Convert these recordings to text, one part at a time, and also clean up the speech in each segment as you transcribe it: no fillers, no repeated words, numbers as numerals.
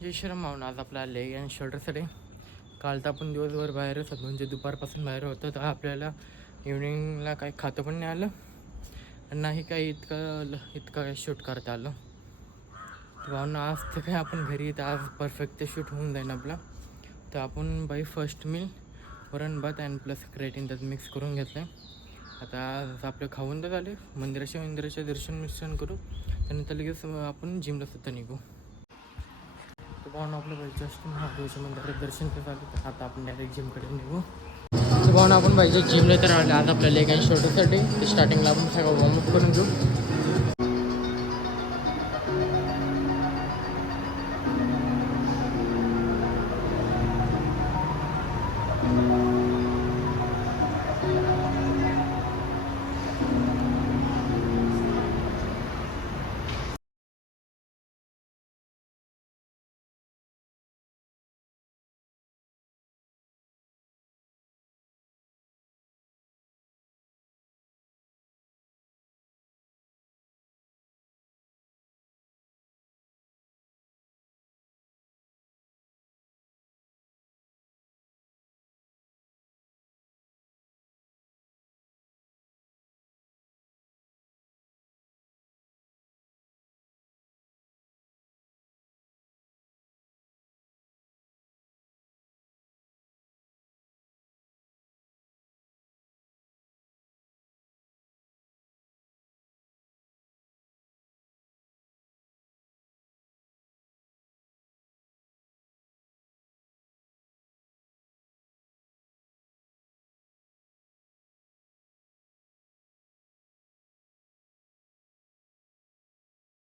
जय श्रीराम भावना. आज आपला leg and शोल्डरसाठी काल तर आपण दिवसभर बाहेरच होतो, म्हणजे दुपारपासून बाहेर होतो. तर आपल्याला इव्हनिंगला काही खातं पण नाही आलं आणि नाही काही इतकं काही शूट करता आलं. तर भावना आज तर काय आपण घरी तर आज परफेक्ट ते शूट होऊन जाईन आपला. तर आपण बाई फर्स्ट मील वरण भात अँड प्लस क्रेटिन त्यात मिक्स करून घेतलं आहे. आता आज आपलं खाऊन तर झाले, मंदिराच्या दर्शन करू. त्यानंतर लगेच आपण जिमला सुद्धा निघू. तर भावना आपलं बाई जस्ट महादेवाच्या मंदिरात दर्शन करत आलं. तर आता आपण डायरेक्ट जिमकडे निघू. तर भावना आपण पाहिजे जिमला तर आले आज आपल्या लेग अँड शोल्डरसाठी. ते स्टार्टिंगला आपण सगळं वॉर्मअप करून घेऊ.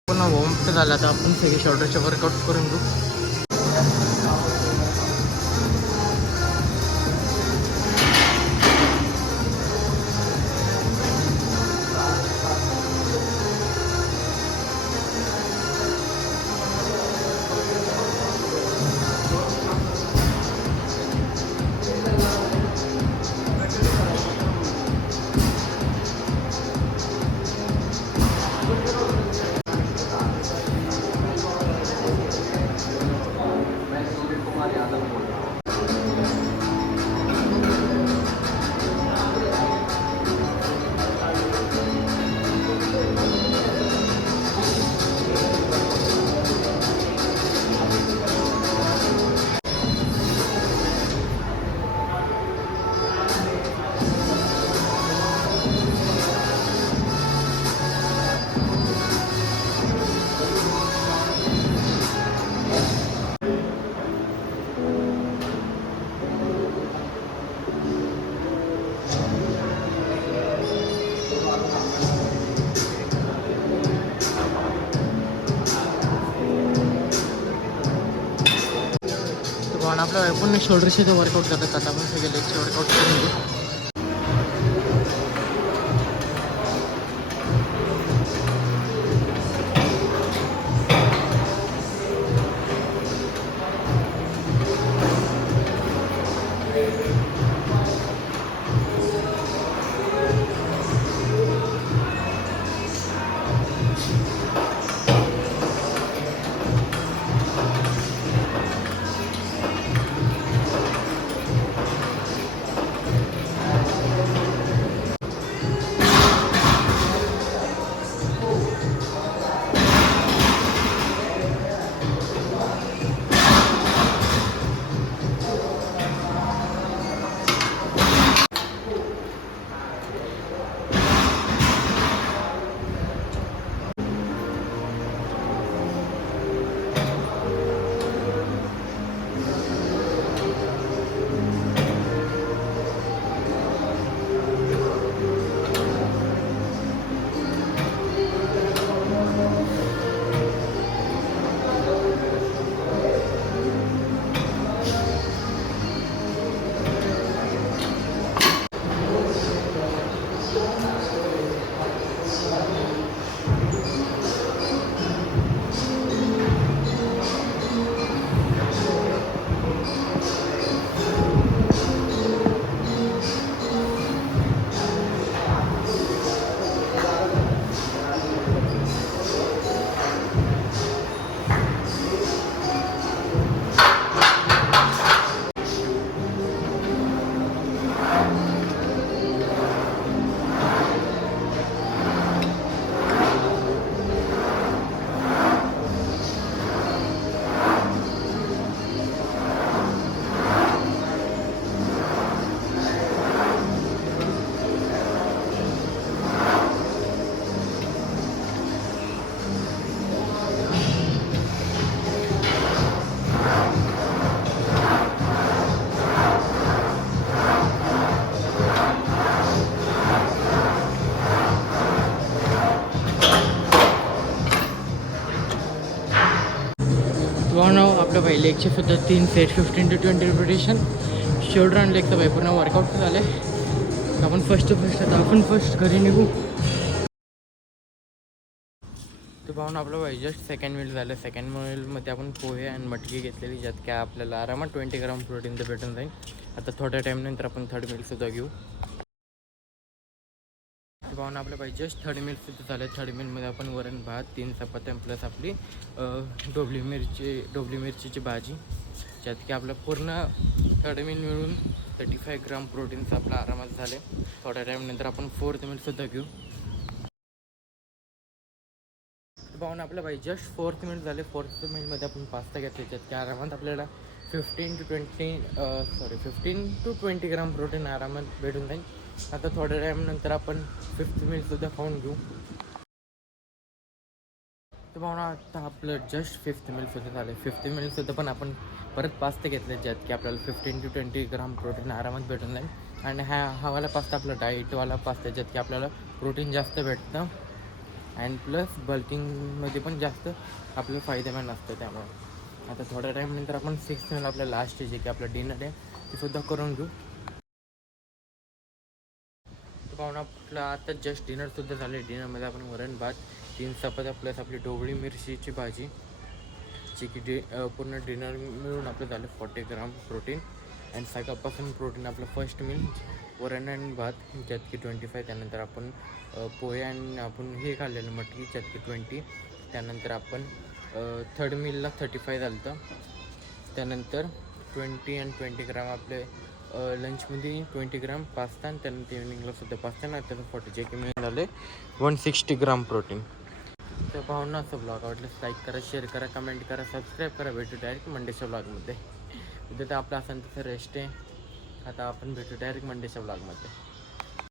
पुन्हा वॉर्मअप झाला तर आपण सगळे शोल्डरचे वर्कआउट करून घेऊ. पण आपलं पण शोल्डरचे जे वर्कआउट करतात आता आपण सगळे लेगचे वर्कआउट करून घेऊ. भावना आपलं भाई लेगचे सुद्धा 3 सेट 15 to 20 रिपिटेशन. शोल्डर आणि लेगचं भाई पूर्ण वर्कआउट झालं आहे. आपण फर्स्ट आता आपण फर्स्ट घरी निघू. तर पाहून आपलं भाई जस्ट सेकंड मील झालं. सेकंड मीलमध्ये आपण पोहे आणि मटकी घेतलेली, ज्यात काय आपल्याला आरामात 20 ग्राम प्रोटीन तर भेटून जाईल. आता थोड्या टाईमनंतर आपण थर्ड मीलसुद्धा घेऊ. तर पाहून आपलं भाई जस्ट थर्ड मीलसुद्धा झालं. थर्ड मीलमध्ये आपण वरण भात 3 चपात्या प्लस आपली ढोबली मिरचीची भाजी, ज्यात की आपलं पूर्ण थर्ड मील मिळून 35 ग्राम प्रोटीनचं आपलं आरामात झाले. थोड्या टाईमनंतर आपण फोर्थ मीलसुद्धा घेऊ. पाहून आपलं भाई जस्ट फोर्थ मिनिट झाले. फोर्थ मिनिटमध्ये आपण पास्ता घेतले, ज्यात की आरामात आपल्याला 15 to 20 ग्राम प्रोटीन आरामात भेटून जाईल. आता थोड्या टाईमनंतर आपण फिफ्थ मिनिटसुद्धा खाऊन घेऊ. तर पाहून आता आपलं जस्ट फिफ्थ मिनिटसुद्धा झालं. फिफ्थ मिनिटसुद्धा पण आपण परत पास्ता घेतले, ज्यात की आपल्याला 15 to 20 ग्राम प्रोटीन आरामात भेटून जाईल. आणि हावाला पास्ता आपला डाईटवाला पास्ता, ज्यात की आपल्याला प्रोटीन जास्त भेटतं अँड प्लस बल्किंगमध्ये पण जास्त आपलं फायदेमंद असतं. त्यामुळे आता थोड्या टाईमनंतर आपण सिक्स्थ मील आपलं लास्ट जे की आपलं डिनर आहे ते सुद्धा करून घेऊ. तर पाहून आपलं आता जस्ट डिनरसुद्धा झालं आहे. डिनरमध्ये आपण वरण भात 3 चपात्या प्लस आपली ढोबळी मिरचीची भाजी, जे की पूर्ण डिनर मिळून आपलं झालं 40 ग्राम प्रोटीन. अँड सकाळपासून प्रोटीन आपलं फर्स्ट मील वरण आणि भात, ज्यात की 25. त्यानंतर आपण पोहे आणि आपण हे खाल्लेलं मटकी, ज्यात की 20. त्यानंतर आपण थर्ड मीलला 35 झालं होतं. त्यानंतर 20 and 20 ग्राम आपले लंचमध्ये 20 ग्राम पास्ता, आणि त्यानंतर इव्हनिंगला सुद्धा पास्ता ना त्याचं 40, जे की मिळून झाले 160 ग्राम प्रोटीन. तर पाहून असं ब्लॉग आवडल्यास लाईक करा, शेअर करा, कमेंट करा, सबस्क्राईब करा. भेटू डायरेक्ट मंडेच्या ब्लॉगमध्ये. उद्या तर आपलं असं तसं रेस्ट आहे. आता आपण भेटू डायरेक्ट मंडेच्या ब्लॉगमध्ये.